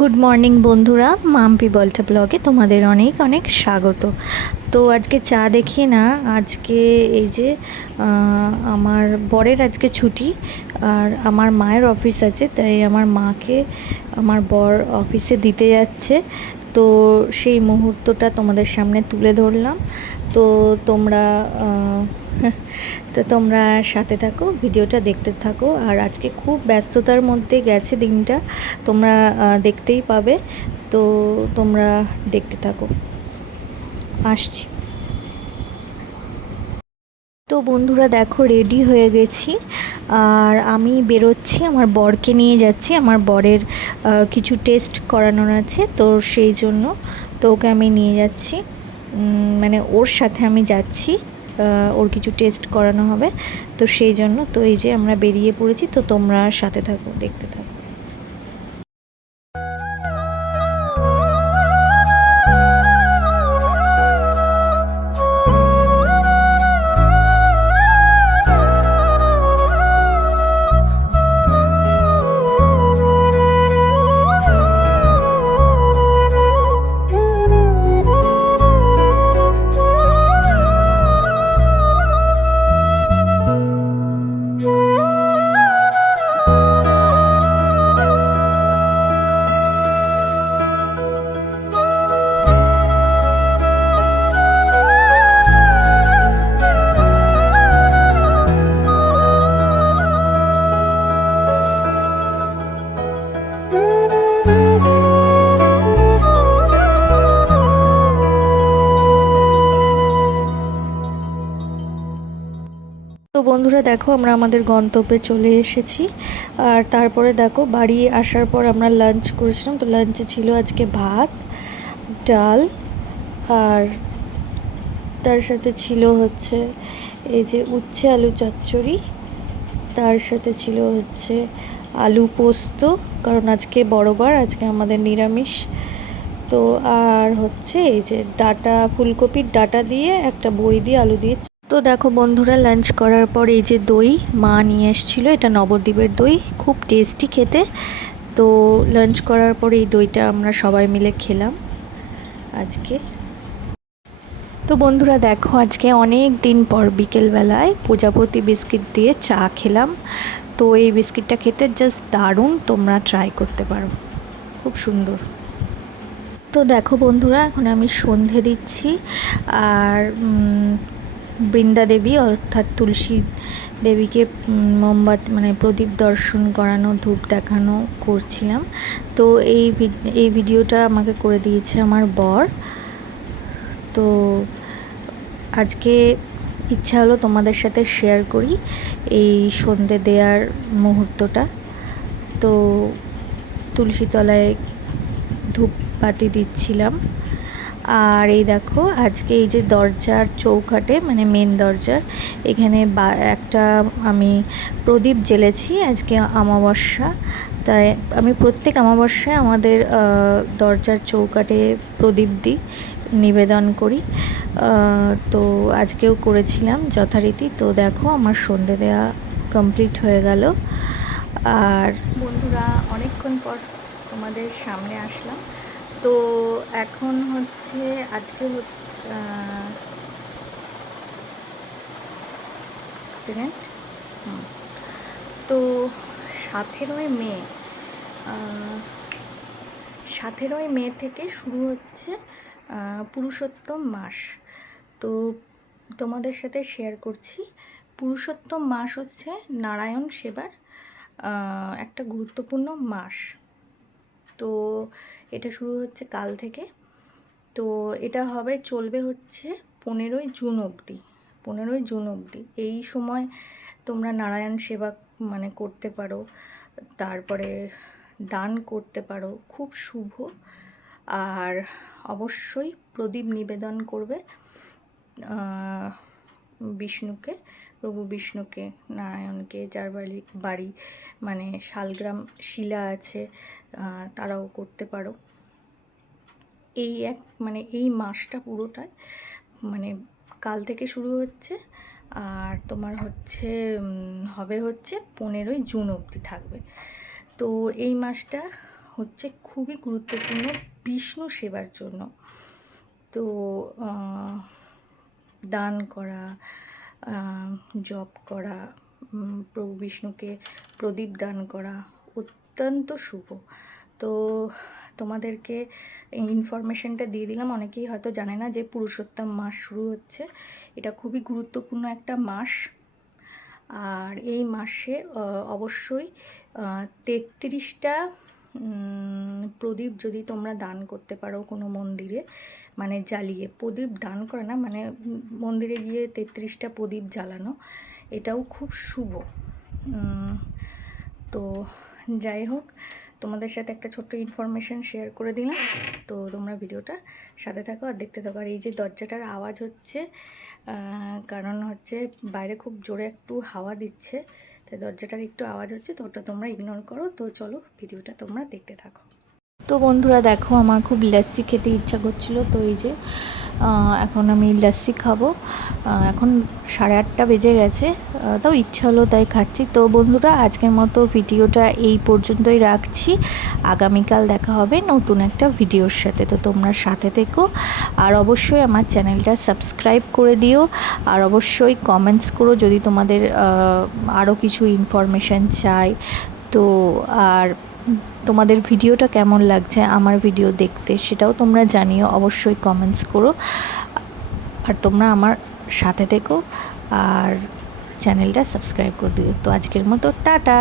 Good morning বন্ধুরা, মাম্পি বলটা ব্লগে তোমাদের অনেক অনেক স্বাগত। তো আজকে চা দেখি না, আজকে এই যে আমার বরের আজকে ছুটি আর আমার মায়ের অফিস আছে, তাই আমার মাকে আমার বর অফিসে দিতে যাচ্ছে। তো সেই মুহূর্তটা তোমাদের সামনে তুলে ধরলাম। তো তোমরা তো তোমরা সাথে থাকো, ভিডিওটা দেখতে থাকো। আর আজকে খুব ব্যস্ততার মধ্যে গেছে দিনটা, তোমরা দেখতেই পাবে। তো তোমরা দেখতে থাকো, আসছি। তো বন্ধুরা দেখো, রেডি হয়ে গেছি আর আমি বেরোচ্ছি, আমার বরকে নিয়ে যাচ্ছি। আমার বরের কিছু টেস্ট করানোর আছে, তো সেই জন্য তো ওকে আমি নিয়ে যাচ্ছি, মানে ওর সাথে আমি যাচ্ছি। ওর কিছু টেস্ট করানো হবে, তো সেই জন্য তো এই যে আমরা বেরিয়ে পড়েছি। তো তোমরা সাথে থাকো, দেখতে থাকো। তো বন্ধুরা দেখো, আমরা আমাদের গন্তব্যে চলে এসেছি। আর তারপরে দেখো, বাড়ি আসার পর আমরা লাঞ্চ করেছিলাম। তো লাঞ্চে ছিল আজকে ভাত, ডাল, আর তার সাথে ছিল হচ্ছে এই যে উচ্ছে আলু চচ্চড়ি, তার সাথে ছিল হচ্ছে আলু পোস্ত, কারণ আজকে বড়বার, আজকে আমাদের নিরামিষ। তো আর হচ্ছে এই যে ডাটা, ফুলকপির ডাটা দিয়ে একটা বড়ি দিয়ে আলু দিয়ে। তো দেখো বন্ধুরা, লাঞ্চ করার পর এই যে দই মা নিয়ে এসেছিলো, এটা নবদ্বীপের দই, খুব টেস্টি খেতে। তো লাঞ্চ করার পর এই দইটা আমরা সবাই মিলে খেলাম আজকে। তো বন্ধুরা দেখো, আজকে অনেক দিন পর বিকেলবেলায় প্রজাপতি বিস্কিট দিয়ে চা খেলাম। তো এই বিস্কিটটা খেতে জাস্ট দারুণ, তোমরা ট্রাই করতে পারো, খুব সুন্দর। তো দেখো বন্ধুরা, এখন আমি সন্ধে দিচ্ছি আর বৃন্দা দেবী অর্থাৎ তুলসী দেবীকে মোমবাতি মানে প্রদীপ দর্শন করানো, ধূপ দেখানো করছিলাম। তো এই ভিডিওটা আমাকে করে দিয়েছে আমার বর। তো আজকে ইচ্ছা হলো তোমাদের সাথে শেয়ার করি এই সন্ধে দেওয়ার মুহূর্তটা। তো তুলসী তলায় ধূপবাতি দিচ্ছিলাম। আর এই দেখো, আজকে এই যে দরজার চৌকাঠে, মানে মেন দরজার এখানে একটা আমি প্রদীপ জ্বেলেছি। আজকে অমাবস্যা, তাই আমি প্রত্যেক অমাবস্যায় আমাদের দরজার চৌকাঠে প্রদীপ দিই, নিবেদন করি। তো আজকেও করেছিলাম যথারীতি। তো দেখো, আমার সন্ধে দেওয়া কমপ্লিট হয়ে গেল। আর বন্ধুরা, অনেকক্ষণ পর তোমাদের সামনে আসলাম। তো এখন হচ্ছে আজকে হচ্ছে অ্যাক্সিডেন্ট। তো 17ই মে, 17ই মে থেকে শুরু হচ্ছে পুরুষোত্তম মাস। তো তোমাদের সাথে শেয়ার করছি, পুরুষোত্তম মাস হচ্ছে নারায়ণ সেবার একটা গুরুত্বপূর্ণ মাস। তো এটা শুরু হচ্ছে কাল থেকে। তো এটা হবে, চলবে হচ্ছে 15ই জুন অবধি। 15ই জুন অবধি এই সময় তোমরা নারায়ণ সেবা মানে করতে পারো, তারপরে দান করতে পারো, খুব শুভ। আর অবশ্যই প্রদীপ নিবেদন করবে বিষ্ণুকে, প্রভু বিষ্ণুকে, নারায়ণকে, যার বাড়ি মানে শালগ্রাম শিলা আছে, তারাও করতে পারো। এই মানে এই মাসটা পুরোটাই মানে কাল থেকে শুরু হচ্ছে, আর তোমার হচ্ছে হবে হচ্ছে 15ই জুন অবধি থাকবে। তো এই মাসটা হচ্ছে খুবই গুরুত্বপূর্ণ বিষ্ণু সেবার জন্য। তো দান করা, জপ করা, প্রভু বিষ্ণুকে প্রদীপ দান করা অত্যন্ত শুভ। তো তোমাদেরকে ইনফরমেশনটা দিয়ে দিলাম। অনেকেই হয়তো জানে না যে পুরুষোত্তম মাস শুরু হচ্ছে। এটা খুবই গুরুত্বপূর্ণ একটা মাস। আর এই মাসে অবশ্যই 33টা প্রদীপ যদি তোমরা দান করতে পারো কোনো মন্দিরে, মানে জ্বালিয়ে, প্রদীপ দান করে না, মানে মন্দিরে গিয়ে 33টা প্রদীপ জ্বালানো, এটাও খুব শুভ। তো যাই হোক, তোমাদের সাথে একটা ছোট্ট ইনফরমেশান শেয়ার করে দিলাম। তো তোমরা ভিডিওটা সাথে থাকো আর দেখতে থাকো। আর এই যে দরজাটার আওয়াজ হচ্ছে, কারণ হচ্ছে বাইরে খুব জোরে একটু হাওয়া দিচ্ছে, তাই দরজাটার একটু আওয়াজ হচ্ছে, তো ওটা তোমরা ইগনোর করো। তো চলো ভিডিওটা তোমরা দেখতে থাকো। তো বন্ধুরা দেখো, আমার খুব লস্যি খেতে ইচ্ছা করছিল, তো এই যে এখন আমি লস্যি খাবো। এখন 8:30 বেজে গেছে, তাও ইচ্ছা হলো তাই খাচ্ছি। তো বন্ধুরা, আজকের মতো ভিডিওটা এই পর্যন্তই রাখছি। আগামীকাল দেখা হবে নতুন একটা ভিডিওর সাথে। তো তোমরা সাথে থেকো, আর অবশ্যই আমার চ্যানেলটা সাবস্ক্রাইব করে দিও, আর অবশ্যই কমেন্টস করো যদি তোমাদের আরও কিছু ইনফরমেশান চাই। তো আর তোমাদের ভিডিওটা কেমন লাগছে আমার ভিডিও দেখতে, সেটাও তোমরা জানিও, অবশ্যই কমেন্টস করো। আর তোমরা আমার সাথে থেকো আর চ্যানেলটা সাবস্ক্রাইব করে দিও। তো আজকের মতো টাটা।